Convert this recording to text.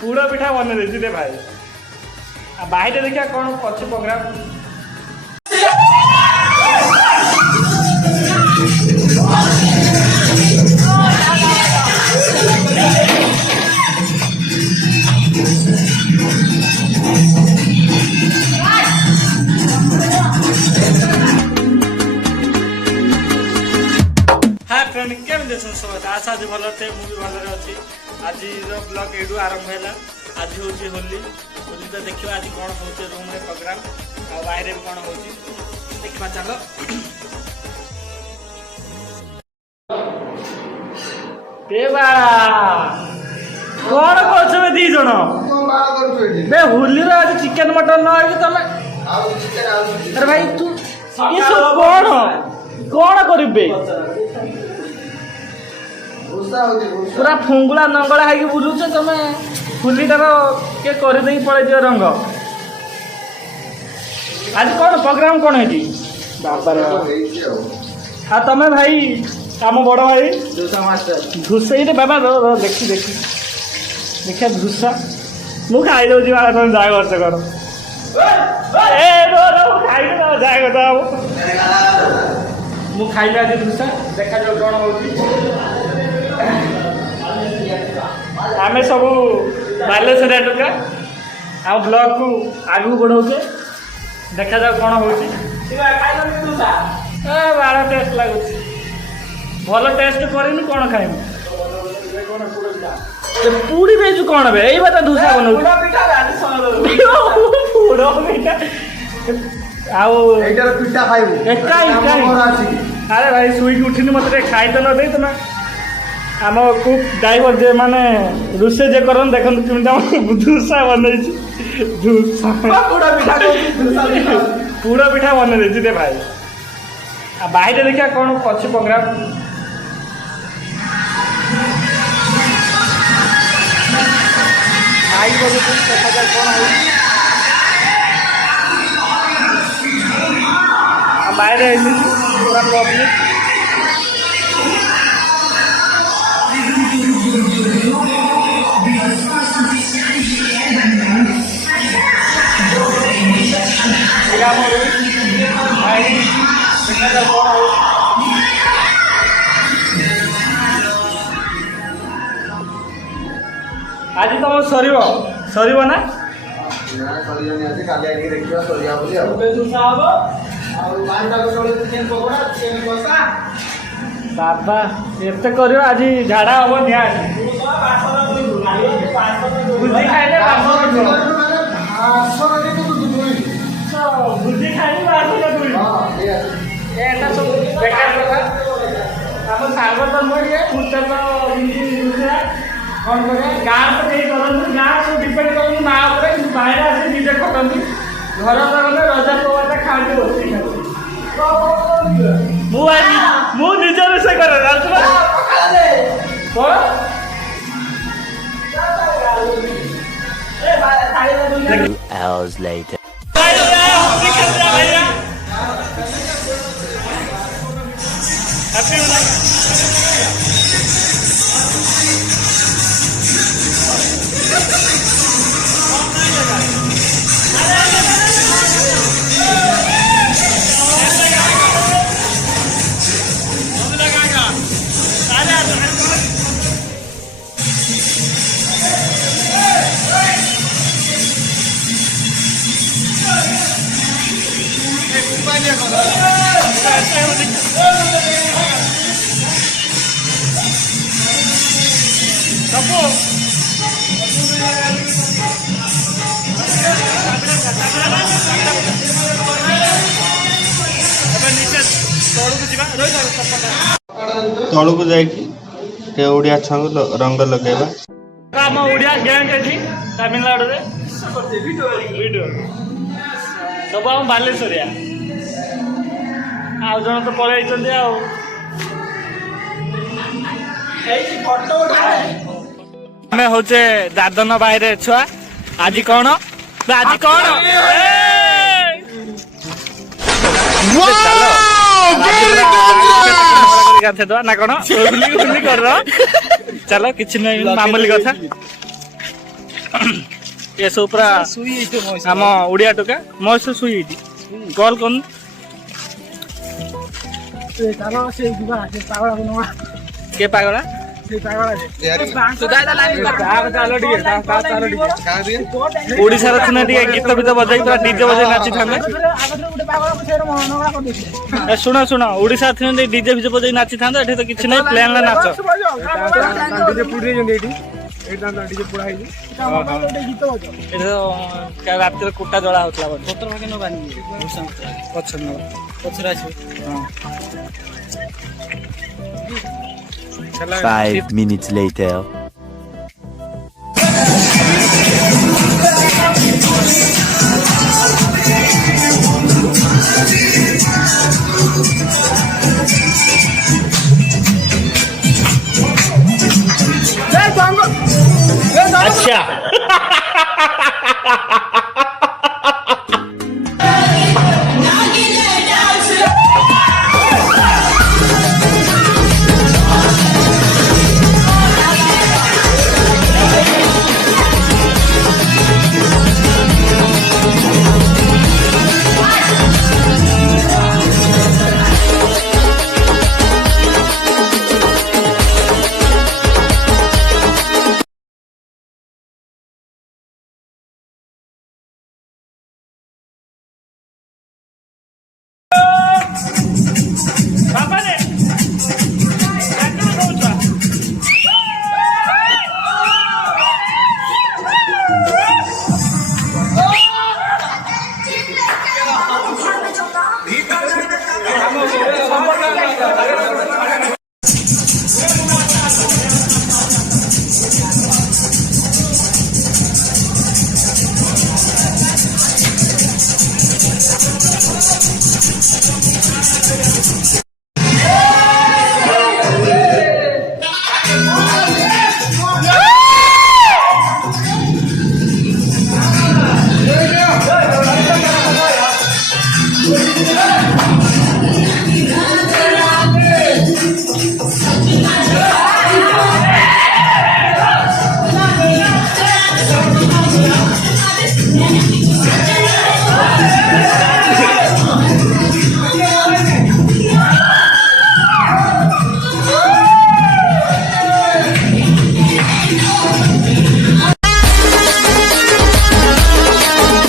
पूरा पिठा बन दे भाई बाहर देखा कौन अच्छे प्रोग्राम आशा आज भल थे मुझे भल अच्छी आज ब्लॉग यू आरंभ है आज हूँ होली होली तो देखा आज कौन हो रूम में प्रोग्राम आ बाहर भी कौन हो देखा चलो कौन कर दी जन होली आज चिकेन मटन न तुम अरे भाई तू ये सब कौन करेंगे पूरा फुंगुला नंगला है बुलुच तुम होलीटार किए करदे पड़े रंग आज कौन प्रोग्राम कौन है तुम भाई आम बड़ भाई धूसा ये बाबा देखी देखी देखा धूसा मु खाई दौर जा कर खाई आज धूसा देखा जाओ कौन हो आमे सब बालेश्वर टोका आ ब्लॉग को आगू बढ़ाऊे देखा जाओ कौन हो बार टेस्ट लगुच भल टेस्ट करनी कौन खाइम पूरी बेचु कौन बे यही बात धूसा बना अरे भाई शुई उठनी मत खाई तो न दे तुम आम कुक ड्राइवर जे माने रोषे जे करन देखन केमता धूसा बनै छी धूसा पूरा पिठा बनै दै दे भाई आ बाहर देखा कौन अच्छे प्रोग्राम आई बजे देखा जाए कौन हो बाहर पूरा पब्लिक आज तुम सर ना बाबा एत कर आज झाड़ा हम नि बुद्धि खाइले बुद्धि खाइले सब बेकार कथा आम सागर तो नुहे मुझे कौन करें गाँव तो नहीं करते गाँव सब डिपेंड कर माँ बाहर आसे निजे खटती घर गले रजा पवाटा खाते बस निजे रोषे करे hours later. तलू को जाकि ओडिया छंग रंग लगेगा आम ओडिया गैंग अच्छी तमिलनाडु रे वीडियो सब आम बालेश्वरिया आ जन तो पलि आमे होचे दादन बाहर छुआ आज कौन ଗାଧେଇଦବା ନା କଣ ହୁଲି କରିଦବା ଚାଲ କିଛି ନାହିଁ ମାମୁଲି କଥା ଏସବୁ ପୁରା ଆମ ଓଡ଼ିଆ ଟୋକା ମହେଶ ଶୋଇଯାଇଛି କଲ୍ କରୁନୁ କିଏ ପାଗଳା ଓଡ଼ିଶାର ଥିନେ ଟିକେ ଗୀତ ଫୀତ ବଜେଇ ପୁରା ଡିଜେ ବଜେଇ ନାଚିଥାନ୍ତେ ଶୁଣ ଶୁଣ ଓଡ଼ିଶାର ଥିନେ ଟିକେ ଡିଜେ ଫିଜେ ବଜେଇ ନାଚିଥାନ୍ତେ ଏଠି ତ କିଛି ନାହିଁ ପ୍ଲେନ୍ରେ ନାଚ ରାତିରେ କୁଟା ଜଳା ହଉଥିଲା ପଛରେ ଆସିବ 5 minutes later. अच्छा